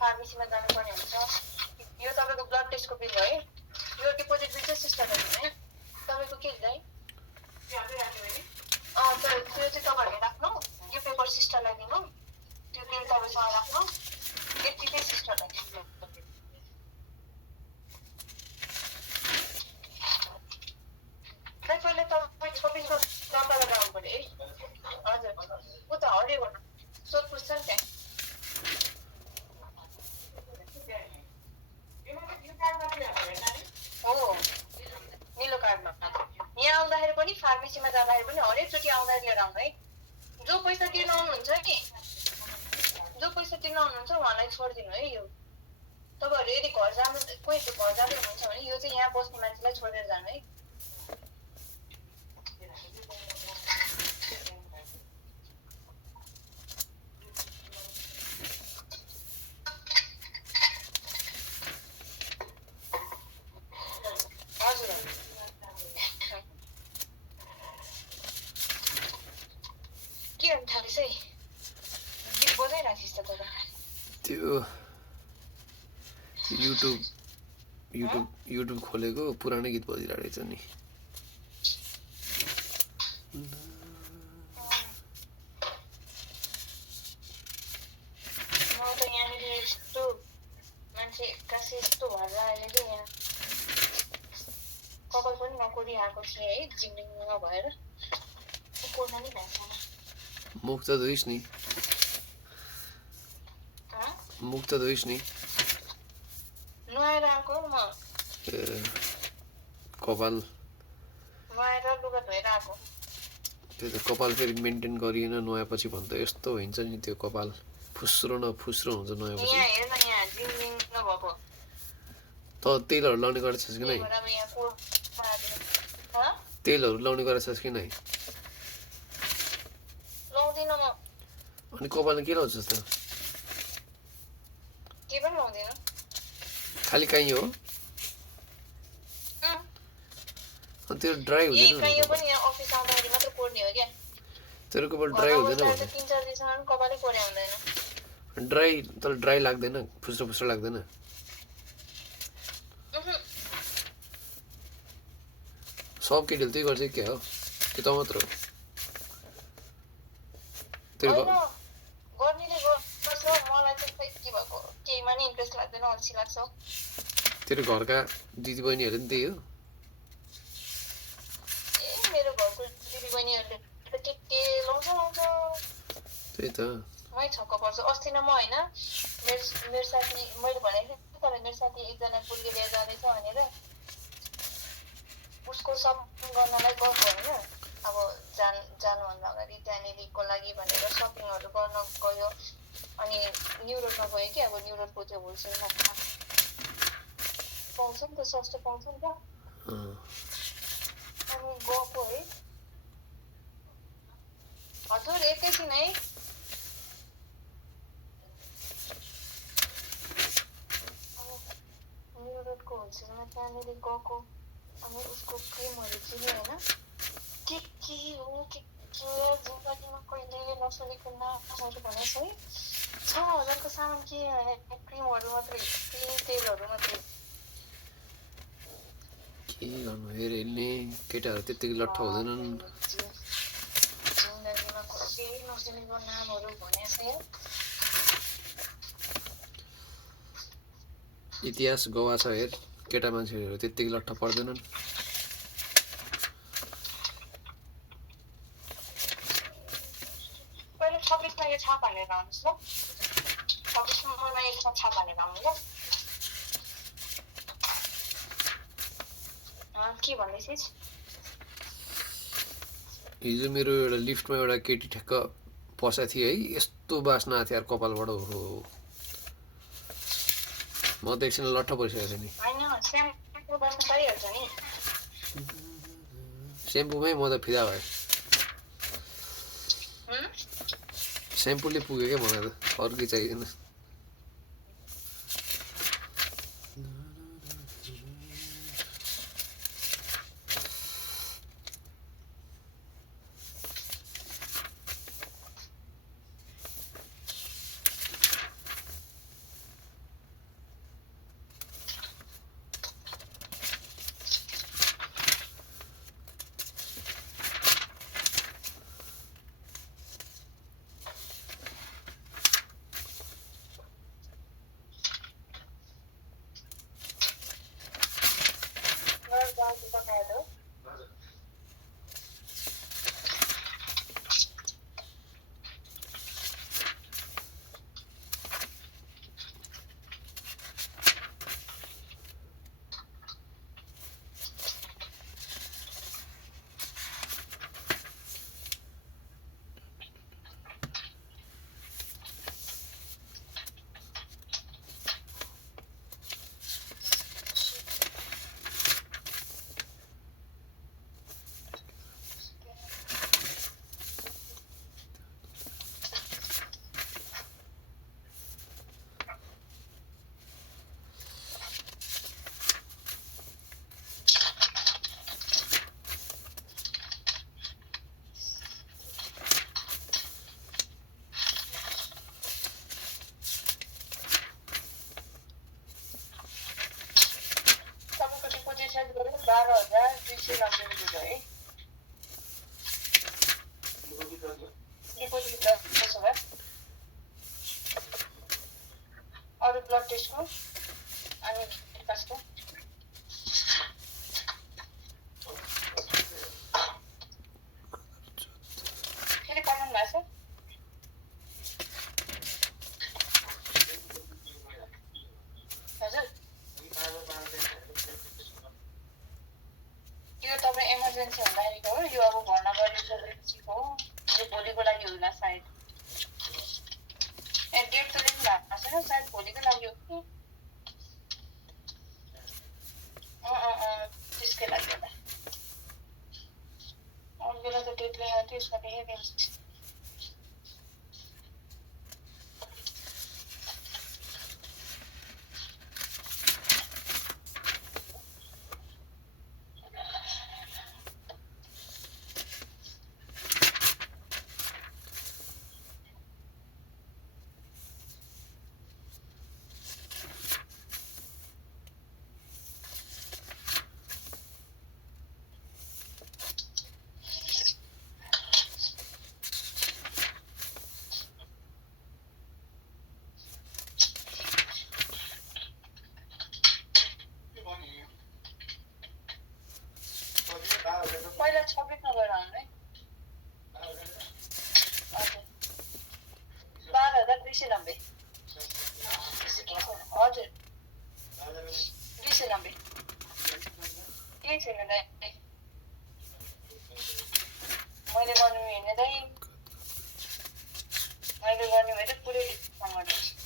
फार्मेसीमा जानुपर्ने हुन्छ यो तपाईको ब्लड टेस्टको बिल हो है यो डिपोजिट बिल चाहिँ सिस्टरले दिने है तपाईको के दिदै तर त्यो चाहिँ तपाईहरुले राख्नु यो पेपर सिस्टरलाई दिनु त्यो बिल तपाईसँग राख्नु यति चाहिँ सिस्टरलाई दिनु पहिले तपाईँ 26 को दर्ता गरेर आउनु पर्यो है हजुर उता हरियो गर्नु सोधपुछ छ नि त्यहाँ हो निलो कार्डमा यहाँ आउँदाखेरि पनि फार्मेसीमा जाँदाखेरि पनि हरेकचोटि आउँदाखेरि लिएर आउनु है जो पैसा तिर्न आउनुहुन्छ नि उहाँलाई छोडिदिनु है यो तपाईहरु यदि घर जानु कोही घर जाँदै हुनुहुन्छ भने यो चाहिँ यहाँ बस्ने मान्छेलाई छोडेर जानु है युट्युब खोलेको पुरानो गीत बजिरहेछ नि कपाल पनि नकोरी आएको छ है जिम्मिङ भएर कोर्न नि भ्याउँदैन मुख त धोइस् नि नुहाएर आएको म कपाल नुहाएर लुगा धोएर आएको त्यो त कपाल फेरि मेन्टेन गरिएन नुहाएपछि भन्दा यस्तो हुन्छ नि त्यो कपाल फुस्रो हुन्छ नुहाएपछि यहाँ हेर्न यहाँ जिम्मिङ नभएको त तेलहरु लाउने गरेछस् कि नै तेलहरु लाउने गरेछस् कि नै लाउँदिन म अनि कपालमा के लाउँछस् त के पनि लाउँदिन खाली काई हो त्यो ड्राई हुँदैन नि काई पनि यहाँ अफिस आउँदाखेरि मात्र कोर्ने हो के तेरो कपाल ड्राई हुँदैन भने 3-4 दिनसम्म पनि कपालै कोर्ने हुँदैन ड्राई लाग्दैन फुस्रो लाग्दैन सब केटीले त्यही गर्छ के हो कि त मात्र हो गर्नेले गर्छ मलाई चाहिँ के भएको केहीमा नि इन्ट्रेस्ट लाग्दैन अल्छी लाग्छ तेरो घरका दिदी बहिनीहरु नि त्यही हो मेरो घरको दिदी बहिनीहरुले के लाउँछ त्यही त मै छक्क पर्छ अस्ति न म हैन मेरो साथी मैले भनेको तर मेरो साथी एकजना बुल्गेरिया जाँदैछ भनेर उसको सपिङ गर्नलाई गएको हैन अब जानुभन्दा अगाडि त्यहाँनिरको लागि भनेर सपिङहरु गर्न गयो अनि न्यू रोडमा गयो कि अब न्यू रोडको त्यो होलसेल मार्केटमा पाउँछ नि त सस्तो पाउँछ नि त अनि गएको है हजुर एकैछिन है न्यू रोडको होलसेलमा त्यहाँनिर गएको अनि उसको क्रिमहरु चिन्यो हैन के हो जिन्दगीमा कहिले नसुनेको नामहरु भनेछ है 6000 को सामान के क्रिमहरु मात्रै तेलहरु मात्रै के गर्नु हेर्ने केटाहरु त्यतिकै लट्ठ हुँदैनन् जिन्दगीमा कहिले नसुनेको नामहरु भनेछ इतिहास गवा छ हेर केटा मान्छेहरु त्यतिकै लट्ठ पर्दैनन् पहिले 26 मा यो छाप हालेर आउनुस् ल 26 मा यो छाप हालेर आउनु ल के भन्दैछिस् हिजो मेरो एउटा लिफ्टमा एउटा केटी ठ्याक्क पसा थियो है यस्तो बास्ना आथ्यो यार कपालबाट हो म त एकछिन लट्ठ परिसकेको थिएँ नि हैन स्याम्पु गर्न पाइहाल्छ नि स्याम्पुमै म त फिदा भएँ स्याम्पुले पुग्यो क्या मलाई त अरू केही चाहिँदैन त्यो पकाएर तपाईँको डिपोजिट गरेर 12,290 रुपियाँ भयो है डिपोजिट त्यसो भए अरू ब्लड टेस्टको अनि विकासको फेरि पठाउनु भएको छ हजुर यो तपाईँ इमर्जेन्सी हुँदाखेरिको हो यो अब भर्ना गरिसकेपछिको हो यो भोलिको लागि होला सायद डेट त लेख्नु भएको छैन सायद भोलिको लागि हो कि त्यसकै लागि होला अरू बेला त डेट लेखेको थियो यसमा लेखाइदिनुहोस् पहिला 26 मा गएर आउनु है हजुर 12,290 हजुर 290 केही छैन दाइ मैले गर्नु हेर्ने दाइ मैले गर्ने भए त पुरै डिस्काउन्ट गर्नुहोस्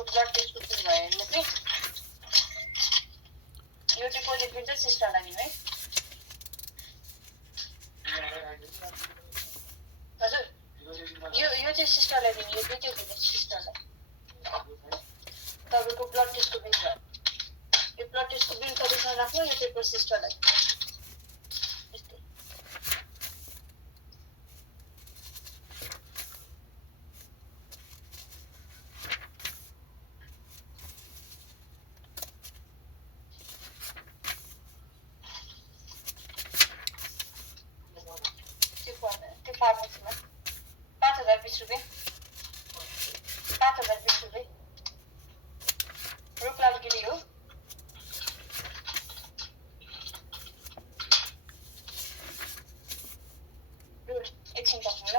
तपाईँको ब्लड टेस्टको बिल भयो हेर्नु कि यो डिपोजिट बिल चाहिँ सिस्टरलाई दिनु है हजुर यो चाहिँ सिस्टरलाई दिनु यो दुईटै दिनु सिस्टरलाई तपाईँको ब्लड टेस्टको बिल भयो यो ब्लड टेस्टको बिल तपाईँसँग राख्नु यो पेपर सिस्टरलाई दिनु त्यो फार्मेसीमा 5020 रुपियाँ 5020 रुपियाँ रूपलाल गिरी हो एकछिन बस्नु ल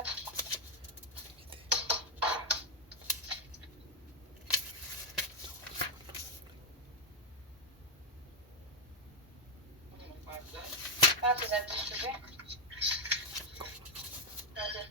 5020 रुपियाँ हजुर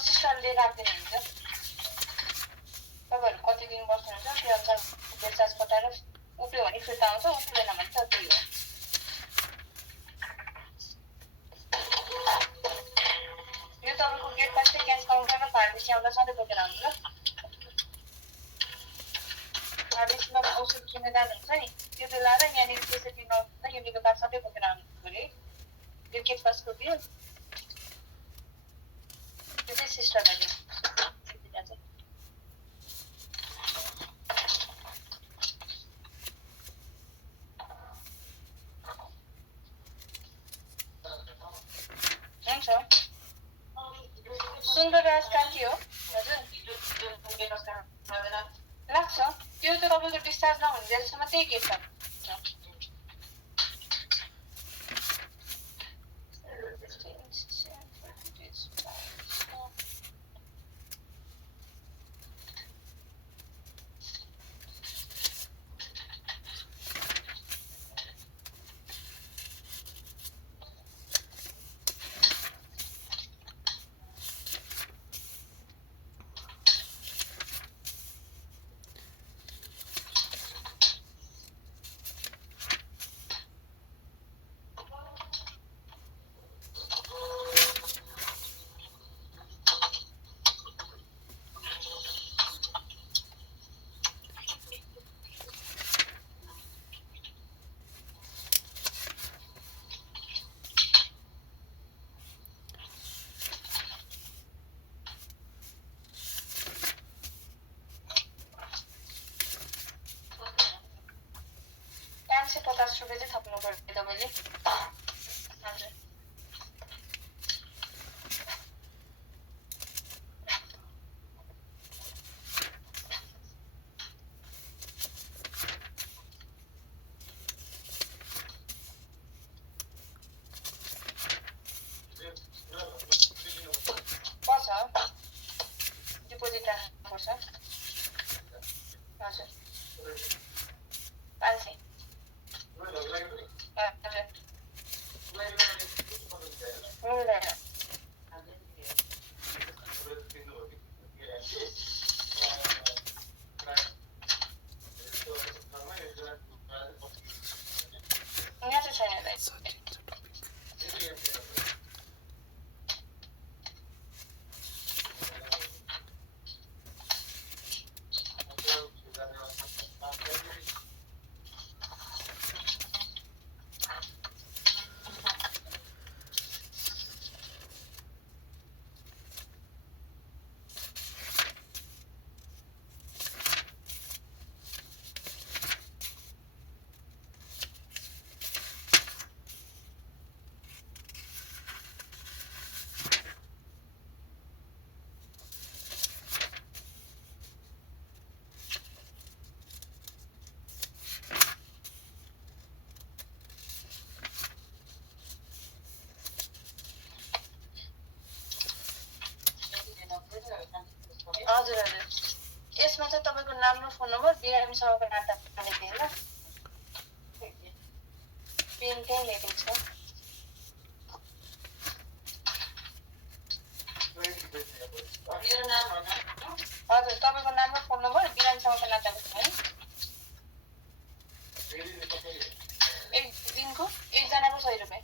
सिस्टरले राखिदिनु हुन्छ तपाईँहरू कति दिन बस्नुहुन्छ त्यो अनुसार बिल चार्ज कटाएर उठ्यो भने फिर्ता आउँछ उठ्दैन भने त त्यही हो यो तपाईँको गेट पास चाहिँ क्यास काउन्टरमा फार्मेसी आउँदा सधैँ बोकेर आउनु ल फार्मेसीमा औषध किन्न जानुहुन्छ नि त्यो बेला र यहाँनिर त्यसरी नहुँदा यो निको कार्ड सधैँ बोकेर आउनु पऱ्यो यो गेट पासको बिल त्यो चाहिँ सिस्टरलाई दिनु हुन्छ सुन्दरराज कान्ति हो हजुर लाग्छ त्यो त तपाईँको डिस्चार्ज नहुने जेलसम्म त्यही गेट छ ₹50 चाहिँ थप्नु पर्यो तपाईँले हजुर पर्छ डिपोजिट राख्नुपर्छ हजुर 500 बिरामीसँगको नाता लेख्दै ल पेन त्यहीँ लेखेको छ हजुर तपाईँको नाम र फोन नम्बर बिरामीसँगको नाता लेख्नु है एक दिनको एकजनाको 100 रुपियाँ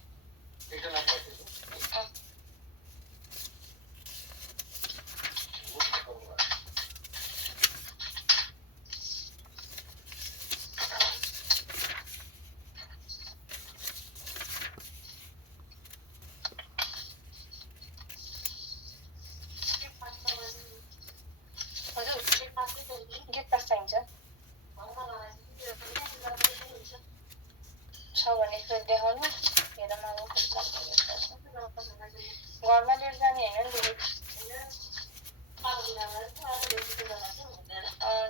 हजुर गेट पास चाहिन्छ छ भने फेरि देखाउनु हेरौँ अब घरमा लिएर जाने होइन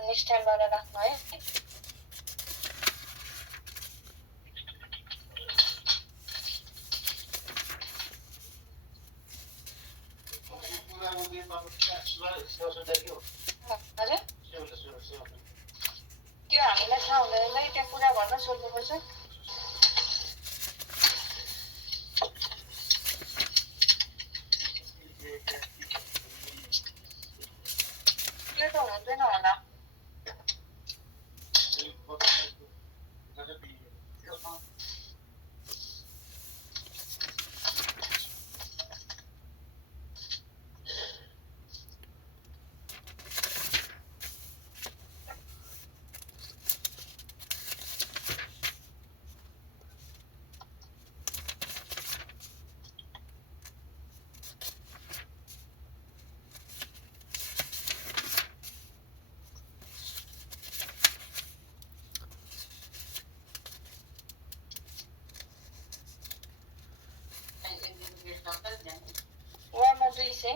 नेक्स्ट टाइम गरेर राख्नु है हजुर त्यो हामीलाई थाहा हुँदैन त्यहाँ कुरा घरमा सोध्नुपर्छ त्यो त हुँदैन होला वार्डमा 200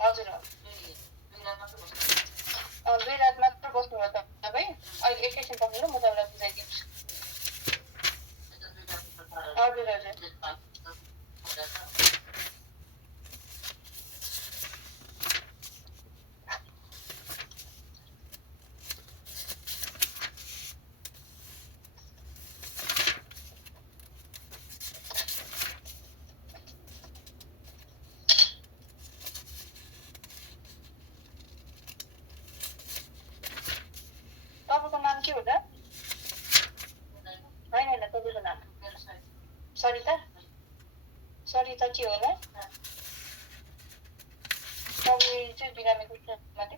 हजुर दुई रात मात्र बस्नु हो तपाईँ अहिले एकैछिन बस्नु म तपाईँलाई बुझाइदिन्छु हजुर हजुर तपाईँको नाम के हो त होइन होइन तपाईँको नाम सरिता सरिता के होला तपाईँ चाहिँ बिरामीको माथि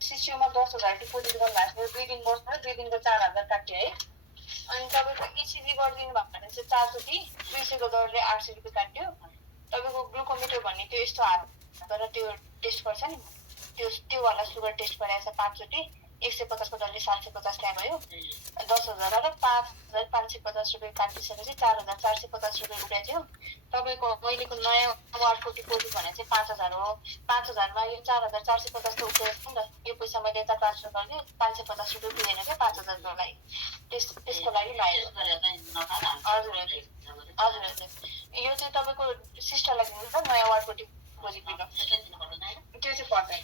सिसिओमा 10,000 डिपोजिट गर्नुभएको थियो 2 दिन बस्नु 2 दिनको 4,000 काट्यो है अनि तपाईँको इसिजी गरिदिनु भएको भने चाहिँ 4 चोटि 200 को दरले 800 रुपियाँ काट्यो तपाईँको ग्लुकोमिटर भन्ने त्यो यस्तो हातबाट त्यो टेस्ट गर्छ नि त्यो वाला सुगर टेस्ट गराएछ 5 चोटि 150 को दरले 750 ल्याए भयो 10,000 र 5,550 रुपियाँ काटिसकेपछि 4,450 रुपियाँ उठाएको थियो तपाईँको अहिलेको नयाँ वार्डको डिपोजिट भने चाहिँ 5,000 हो 5,000मा यो 4,450 त उठेको नि त यो पैसा मैले यता ट्रान्सफर गरेँ 550 रुपियाँ पुगेन क्या 5,000को लागि त्यसको लागि लागेको हजुर हजुर हजुर हजुर यो चाहिँ तपाईँको सिस्टरलाई दिनुहुन्छ नयाँ वार्डको डिपोजिट बिल त्यो चाहिँ पर्दैन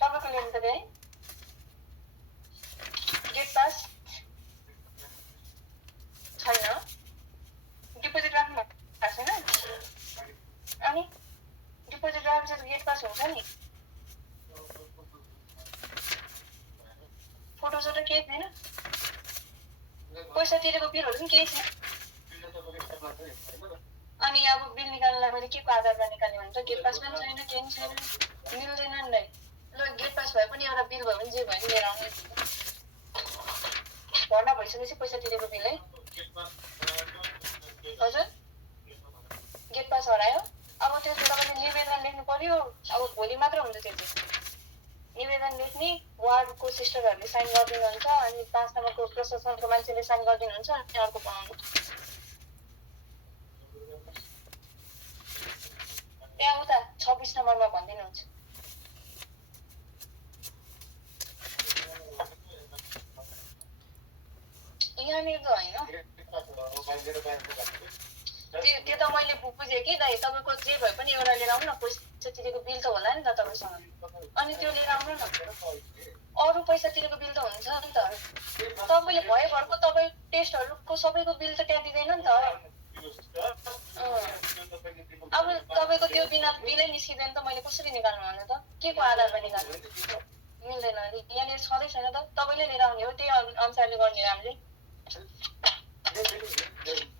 तपाईँको लिनु त है गेट पास छैन डिपोजिट राख्नु भएको छैन अनि डिपोजिट राखेपछि गेट पास हुन्छ नि फोटोसोटो केही छैन पैसा तिरेको बिलहरू पनि केही छैन अनि अब बिल निकाल्नलाई मैले के को आधारमा निकाल्ने भने त गेट पास पनि छैन केही पनि छैन मिल्दैन नि दाइ ल गेट पास भए पनि एउटा बिल भयो भने जे भयो नि लिएर आउने भर्ना भइसकेपछि पैसा तिरेको बिल है हजुर गेट पास हरायो अब त्यो तपाईँले निवेदन लेख्नु पर्यो। अब भोलि मात्र हुन्छ त्यो चाहिँ। निवेदन लेख्ने, वार्डको सिस्टरहरूले साइन गरिदिनुहुन्छ, अनि 5 नम्बरको प्रशासनको मान्छेले साइन गरिदिनुहुन्छ, अनि अर्को बनाउनु। त्यहाँ उता 26 नम्बरमा भनिदिनुहुन्छ। यहाँनिर त होइन, त्यो त मैले बुझेँ कि दाइ। तपाईँको जे भए पनि एउटा लिएर आउनु न, पैसा तिरेको बिल त होला नि त तपाईँसँग, अनि त्यो लिएर आउनु न। अरू पैसा तिरेको बिल त हुन्छ नि त। तपाईँले भएभरको तपाईँ टेस्टहरूको सबैको बिल त त्यहाँ दिँदैन नि त। अब तपाईँको त्यो बिना बिलै निस्किँदैन त मैले कसरी निकाल्नु भन्नु त? के को आधारमा निकाल्नु? मिल्दैन। यहाँनिर छँदै छैन त। तपाईँले लिएर आउने हो, त्यही अनुसारले गर्ने राम्रै।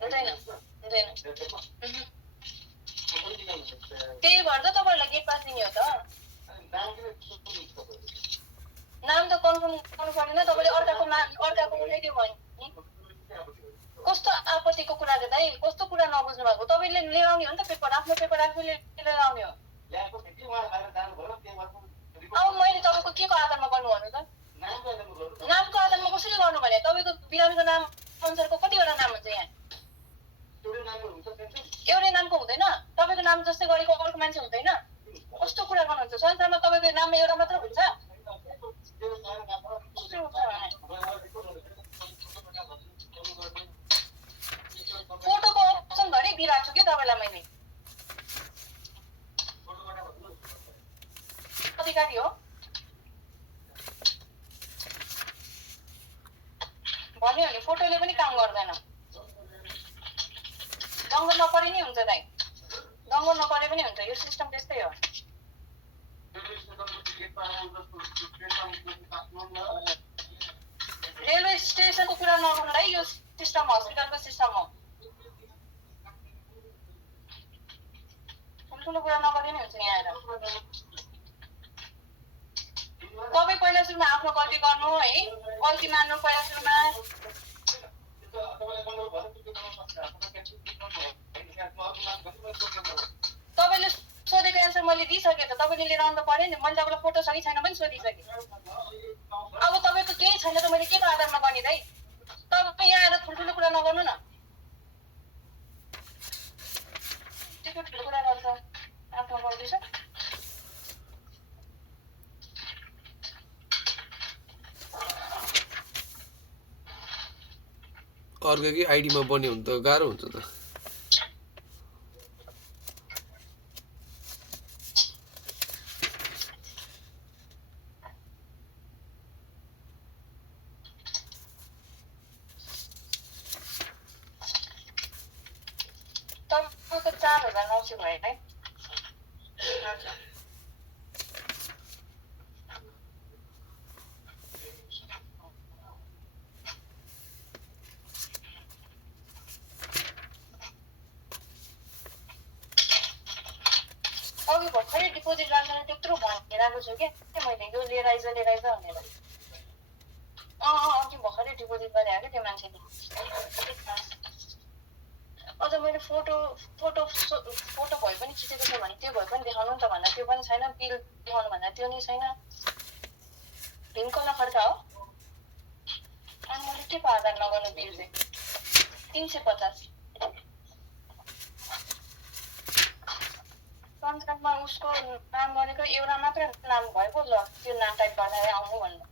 हुँदैन हुँदैन। त्यही भएर त तपाईँहरूलाई गेट पास दिने हो त। नाम त कन्फर्म गर्नु पर्दैन। तपाईँले अर्काको उठाइदियो भने कस्तो आपत्तिको कुरा छ दाइ? कस्तो कुरा नबुझ्नु भएको? तपाईँले लिएर आउने हो नि त पेपर। आफ्नो पेपर आफूले लिएर आउने हो। अब मैले तपाईँको के को आधारमा गर्नु भन्नु त? नामको आधारमा कसरी गर्नु भने? तपाईँको बिरामीको नाम अनुसारको कतिवटा नाम हुन्छ यहाँ? एउटै नामको हुँदैन? तपाईँको नाम जस्तै गरेको अर्को मान्छे हुँदैन? कस्तो कुरा गर्नुहुन्छ? संसारमा तपाईँको नाममा एउटा मात्र हुन्छ? फोटोको अप्सन धरि दिइरहेको छु कि तपाईँलाई मैले। अधिकारी हो भन्यो भने फोटोले पनि काम गर्दैन। दङ्गो नपरे नि हुन्छ दाइ। दङ्गो नपरे पनि हुन्छ। यो सिस्टम त्यस्तै हो। रेलवे स्टेसनको कुरा नगर्नु है। यो सिस्टम हस्पिटलको सिस्टम हो। ठुल्ठुलो कुरा नगरे नि हुन्छ यहाँ आएर। तपाईँ पहिला सुरुमा आफ्नो गल्ती गर्नु है, गल्ती मान्नु पहिला सुरुमा। तपाईँले सोधेको एन्सर मैले दिइसकेँ त। तपाईँले लिएर आउनु पर्यो नि। मैले तपाईँलाई फोटो छ कि छैन पनि सोधिसकेँ। अब तपाईँको केही छैन त मैले के को आधारमा गर्ने दाइ? तपाईँ यहाँ आएर ठुल्ठुलो कुरा नगर्नु न। त्यो ठुलो कुरा गर्छ आफ्नो गर्दैछ। अर्कोकै आइडीमा बन्यो भने त गाह्रो हुन्छ त। तपाईँको 4,900 भयो है। अघि भर्खरै डिपोजिट राख्दैन त्यत्रो भनिरहेको छु कि मैले यो लिएर आइज भनेर। अघि भर्खरै डिपोजिट गरेँ क्या त्यो मान्छेले। अझ मैले फोटो भए पनि खिचेको छ भने त्यो भए पनि देखाउनु नि त भन्दा त्यो पनि छैन। बिल देखाउनु भन्दा त्यो नै छैन। भीमकला खड्का हो। अनि मैले के को आधार नगर्नु बिल चाहिँ? 350। कन्ट्र्याक्टमा उसको नाम गरेको एउटा मात्र नाम भएको। ल त्यो नाम टाइप गरेर आउनु भन्नु।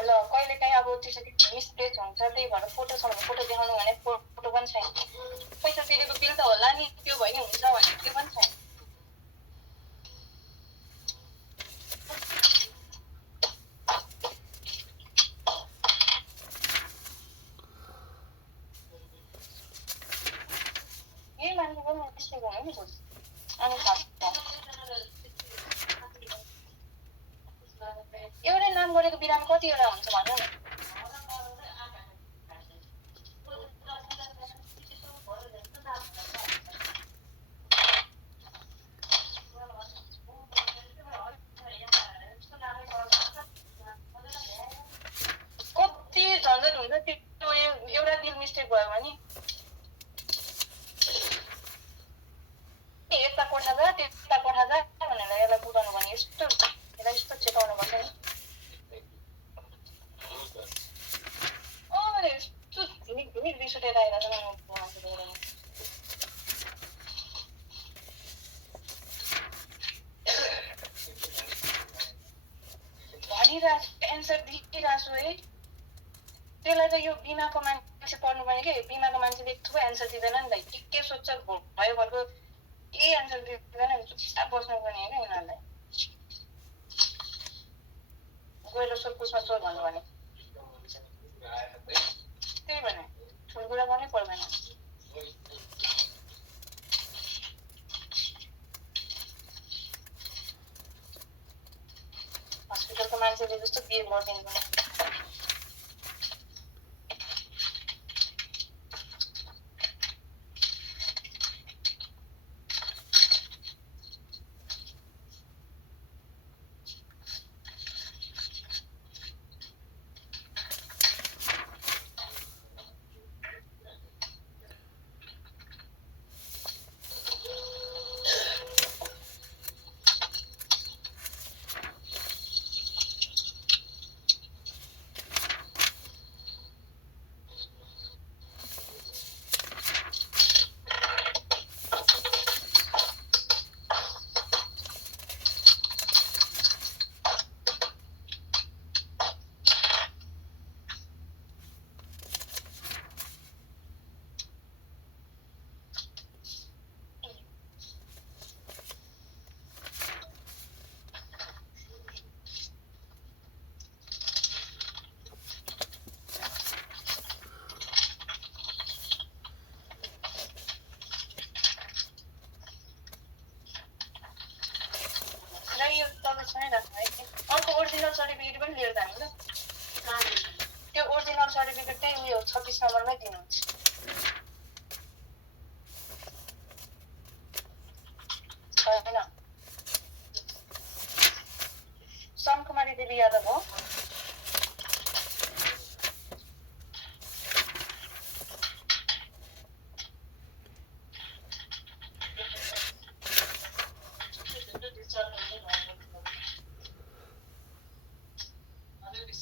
ल कहिलेकाहीँ अब त्यसरी मिसप्लेस हुन्छ। त्यही भएर फोटो छ भने फोटो देखाउनु भने फोटो पनि छैन। पैसा तिरेको बिल त होला नि, त्यो भयो नि हुन्छ भने त्यो पनि छैन। यही मान्छेको मिस्टेक हुनु नि खोज। अनि एउटै नाम गरेको बिरामी कतिवटा हुन्छ भन्नु न? भनिरहेको एन्सर दिइरहेको छु है त्यसलाई त यो बिमाको मान्छे पढ्नुपर्ने के बिमाको मान्छेले यत्रो एन्सर दिँदैन नि त के सोध्छ भयो भएको केही एन्सर दिँदैन नि चुपचाप बस्नुपर्ने होइन यिनीहरूलाई गएर सोधपुछमा सोध भन्नु भने त्यही भने ठुल्कुरा पनि पर्दैन हस्पिटलको मान्छेले जस्तो बिहे गर्दैन पनि अर्को ओरिजिनल सर्टिफिकेट पनि लिएर जानु ल त्यो ओरिजिनल सर्टिफिकेट चाहिँ उयो 26 नम्बरमै दिनुहुन्छ छैन समकुमारी देवी यादव हो